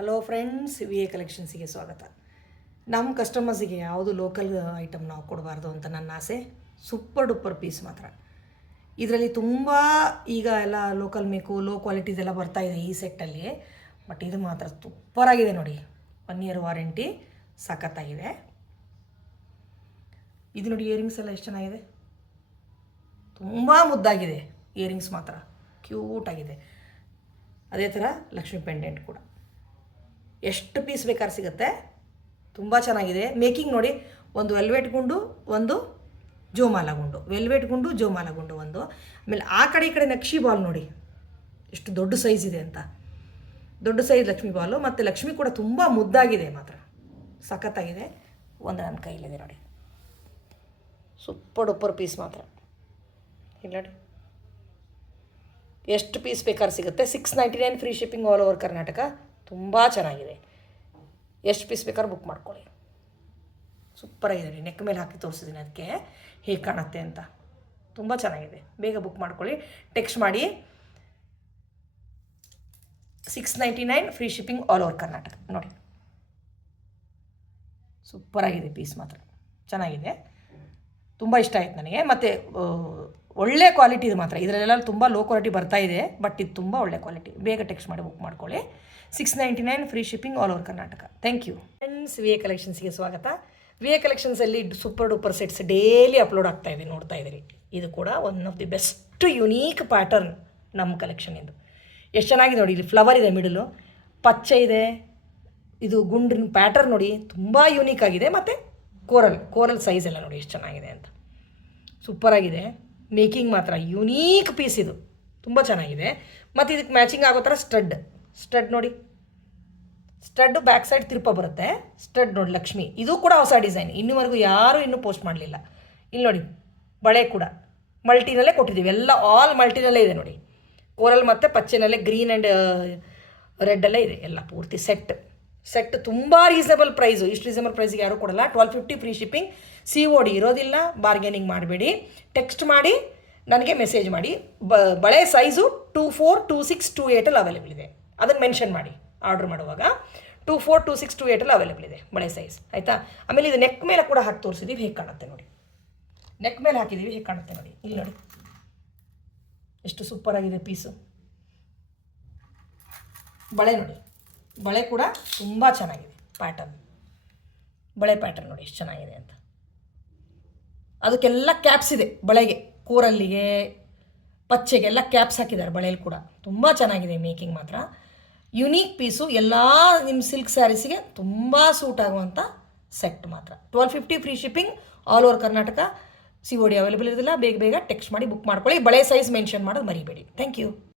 Hello friends, V A ಕಲೆಕ್ಷನ್ಸಿಗೆ ಸ್ವಾಗತ. ನಮ್ಮ ಕಸ್ಟಮರ್ಸಿಗೆ ಯಾವುದು ಲೋಕಲ್ ಐಟಮ್ ನಾವು ಕೊಡಬಾರ್ದು ಅಂತ ನನ್ನ ಆಸೆ. ಸೂಪರ್ ಡೂಪರ್ ಪೀಸ್ ಮಾತ್ರ. ಇದರಲ್ಲಿ ತುಂಬ ಈಗ ಎಲ್ಲ ಲೋಕಲ್ ಮೇಕು, ಲೋ ಕ್ವಾಲಿಟಿದೆಲ್ಲ ಬರ್ತಾಯಿದೆ ಈ ಸೆಟ್ಟಲ್ಲಿ. ಬಟ್ ಇದು ಮಾತ್ರ ಸೂಪರಾಗಿದೆ ನೋಡಿ. 1 ಇಯರ್ ವಾರಂಟಿ, ಸಖತ್ತಾಗಿದೆ. ಇದು ನೋಡಿ, ಇಯರಿಂಗ್ಸ್ ಎಲ್ಲ ಎಷ್ಟು ಚೆನ್ನಾಗಿದೆ, ತುಂಬ ಮುದ್ದಾಗಿದೆ. ಇಯರಿಂಗ್ಸ್ ಮಾತ್ರ ಕ್ಯೂಟಾಗಿದೆ. ಅದೇ ಥರ ಲಕ್ಷ್ಮಿ ಪೆಂಡೆಂಟ್ ಕೂಡ ಎಷ್ಟು ಪೀಸ್ ಬೇಕಾದ್ರೆ ಸಿಗುತ್ತೆ. ತುಂಬ ಚೆನ್ನಾಗಿದೆ. ಮೇಕಿಂಗ್ ನೋಡಿ, ಒಂದು ವೆಲ್ವೆಟ್ ಗುಂಡು, ಒಂದು ಜೋಮಾಲ ಗುಂಡು, ವೆಲ್ವೆಟ್ ಗುಂಡು, ಜೋಮಾಲ ಗುಂಡು ಒಂದು. ಆಮೇಲೆ ಆ ಕಡೆ ಈ ಕಡೆ ನಕ್ಷಿ ಬಾಲ್ ನೋಡಿ ಎಷ್ಟು ದೊಡ್ಡ ಸೈಜ್ ಇದೆ ಅಂತ. ದೊಡ್ಡ ಸೈಜ್ ಲಕ್ಷ್ಮಿ ಬಾಲು. ಮತ್ತು ಲಕ್ಷ್ಮಿ ಕೂಡ ತುಂಬ ಮುದ್ದಾಗಿದೆ ಮಾತ್ರ, ಸಖತ್ತಾಗಿದೆ. ಒಂದು ನನ್ನ ಕೈಲಿದೆ ನೋಡಿ, ಸೂಪರ್ ಡೂಪರ್ ಪೀಸ್ ಮಾತ್ರ. ಇಲ್ಲಿ ನೋಡಿ ಎಷ್ಟು ಪೀಸ್ ಬೇಕಾದ್ರೆ ಸಿಗುತ್ತೆ. 699 free shipping all over Karnataka. ತುಂಬ ಚೆನ್ನಾಗಿದೆ. ಎಷ್ಟು ಪೀಸ್ ಬೇಕಾದ್ರೂ ಬುಕ್ ಮಾಡ್ಕೊಳ್ಳಿ. ಸೂಪರಾಗಿದೆ ನೋಡಿ. ನೆಕ್ ಮೇಲೆ ಹಾಕಿ ತೋರಿಸಿದ್ದೀನಿ ಅದಕ್ಕೆ ಹೇಗೆ ಕಾಣುತ್ತೆ ಅಂತ. ತುಂಬ ಚೆನ್ನಾಗಿದೆ. ಬೇಗ ಬುಕ್ ಮಾಡ್ಕೊಳ್ಳಿ. ಟೆಕ್ಸ್ಟ್ ಮಾಡಿ 699 free shipping all over Karnataka. ನೋಡಿ ಸೂಪರಾಗಿದೆ ಪೀಸ್ ಮಾತ್ರ, ಚೆನ್ನಾಗಿದೆ. ತುಂಬ ಇಷ್ಟ ಆಯ್ತು ನನಗೆ. ಮತ್ತು ಒಳ್ಳೆ ಕ್ವಾಲಿಟಿ ಇದು ಮಾತ್ರ. ಇದರಲ್ಲೆಲ್ಲ ತುಂಬ ಲೋ ಕ್ವಾಲಿಟಿ ಬರ್ತಾ ಇದೆ, ಬಟ್ ಇದು ತುಂಬ ಒಳ್ಳೆ ಕ್ವಾಲಿಟಿ. ಬೇಗ ಟೆಕ್ಸ್ಟ್ ಮಾಡಿ ಬುಕ್ ಮಾಡ್ಕೊಳ್ಳಿ. 699 free shipping all over Karnataka. Thank you friends. V A ಕಲೆಕ್ಷನ್ಸ್ಗೆ ಸ್ವಾಗತ. ವಿ ಎ ಕಲೆಕ್ಷನ್ಸಲ್ಲಿ super duper sets daily upload ಆಗ್ತಾ ಇದೆ, ನೋಡ್ತಾ ಇದ್ದೀರಿ. ಇದು ಕೂಡ one of the best unique pattern ನಮ್ಮ ಕಲೆಕ್ಷನ್. ಇದು ಎಷ್ಟು ಚೆನ್ನಾಗಿದೆ ನೋಡಿ. ಇಲ್ಲಿ ಫ್ಲವರ್ ಇದೆ, ಮಿಡಲು ಪಚ್ಚೆ ಇದೆ. ಇದು ಗುಂಡಿನ ಪ್ಯಾಟರ್ನ್ ನೋಡಿ, ತುಂಬ ಯೂನೀಕ್ ಆಗಿದೆ. ಮತ್ತು ಕೋರಲ್ ಸೈಜ್ ಎಲ್ಲ ನೋಡಿ ಎಷ್ಟು ಚೆನ್ನಾಗಿದೆ ಅಂತ. ಸೂಪರಾಗಿದೆ. ಮೇಕಿಂಗ್ ಮಾತ್ರ ಯುನೀಕ್ ಪೀಸ್. ಇದು ತುಂಬ ಚೆನ್ನಾಗಿದೆ. ಮತ್ತು ಇದಕ್ಕೆ ಮ್ಯಾಚಿಂಗ್ ಆಗೋ ಥರ ಸ್ಟಡ್ ನೋಡಿ. ಸ್ಟಡ್ಡು ಬ್ಯಾಕ್ ಸೈಡ್ ತಿರುಪ ಬರುತ್ತೆ. ಸ್ಟಡ್ ನೋಡಿ ಲಕ್ಷ್ಮಿ. ಇದು ಕೂಡ ಹೊಸ ಡಿಸೈನ್, ಇನ್ನೂವರೆಗೂ ಯಾರೂ ಇನ್ನೂ ಪೋಸ್ಟ್ ಮಾಡಲಿಲ್ಲ. ಇಲ್ಲಿ ನೋಡಿ, ಬಳೆ ಕೂಡ ಮಲ್ಟಿನಲ್ಲೇ ಕೊಟ್ಟಿದ್ದೀವಿ. ಎಲ್ಲ ಆಲ್ ಮಲ್ಟಿನಲ್ಲೇ ಇದೆ ನೋಡಿ. ಕೋರಲ್ ಮತ್ತು ಪಚ್ಚೆನಲ್ಲೇ ಗ್ರೀನ್ ಆ್ಯಂಡ್ ರೆಡ್ಡಲ್ಲೇ ಇದೆ ಎಲ್ಲ ಪೂರ್ತಿ ಸೆಟ್. ತುಂಬ ರೀಸನಬಲ್ ಪ್ರೈಸು. ಇಷ್ಟು ರೀಸನಬಲ್ ಪ್ರೈಸಿಗೆ ಯಾರೂ ಕೊಡಲ್ಲ. 1250 ಫ್ರೀ ಶಿಪ್ಪಿಂಗ್. COD ಇರೋದಿಲ್ಲ. ಬಾರ್ಗೇನಿಂಗ್ ಮಾಡಬೇಡಿ. ಟೆಕ್ಸ್ಟ್ ಮಾಡಿ ನನಗೆ ಮೆಸೇಜ್ ಮಾಡಿ. ಬಳೆ ಸೈಜು 24, 26, 28 ಅವೈಲೇಬಲ್ ಇದೆ. ಅದನ್ನು ಮೆನ್ಷನ್ ಮಾಡಿ ಆರ್ಡ್ರ್ ಮಾಡುವಾಗ. 24, 26, 28 ಅವೈಲೇಬಲ್ ಇದೆ ಬಳೆ ಸೈಜ್, ಆಯಿತಾ. ಆಮೇಲೆ ಇದು ನೆಕ್ ಮೇಲೆ ಕೂಡ ಹಾಕಿ ತೋರಿಸಿದ್ದೀವಿ, ಹೇಗೆ ಕಾಣುತ್ತೆ ನೋಡಿ. ನೆಕ್ ಮೇಲೆ ಹಾಕಿದ್ದೀವಿ, ಹೇಗೆ ಕಾಣುತ್ತೆ ನೋಡಿ. ಇಲ್ಲಿ ನೋಡಿ ಎಷ್ಟು ಸೂಪರಾಗಿದೆ ಪೀಸು. ಬಳೆ ನೋಡಿ, ಬಳೆ ಕೂಡ ತುಂಬ ಚೆನ್ನಾಗಿದೆ. ಬಳೆ ಪ್ಯಾಟರ್ನ್ ನೋಡಿ ಎಷ್ಟು ಚೆನ್ನಾಗಿದೆ ಅಂತ. ಅದಕ್ಕೆಲ್ಲ ಕ್ಯಾಪ್ಸ್ ಇದೆ ಬಳೆಗೆ, ಕೋರಲ್ಲಿಗೆ, ಪಚ್ಚೆಗೆಲ್ಲ ಕ್ಯಾಪ್ಸ್ ಹಾಕಿದ್ದಾರೆ ಬಳೆಯಲ್ಲಿ ಕೂಡ. ತುಂಬ ಚೆನ್ನಾಗಿದೆ ಮೇಕಿಂಗ್ ಮಾತ್ರ. Unique piece. ಎಲ್ಲ ನಿಮ್ಮ ಸಿಲ್ಕ್ ಸ್ಯಾರೀಸಿಗೆ ತುಂಬ ಸೂಟ್ ಆಗುವಂಥ ಸೆಟ್ ಮಾತ್ರ. 1250 free shipping all over Karnataka. COD available ಇರೋದಿಲ್ಲ. ಬೇಗ ಟೆಕ್ಸ್ಟ್ ಮಾಡಿ ಬುಕ್ ಮಾಡ್ಕೊಳ್ಳಿ. ಬಳೆ ಸೈಜ್ ಮೆನ್ಷನ್ ಮಾಡೋದು ಮರಿಬೇಡಿ. Thank you.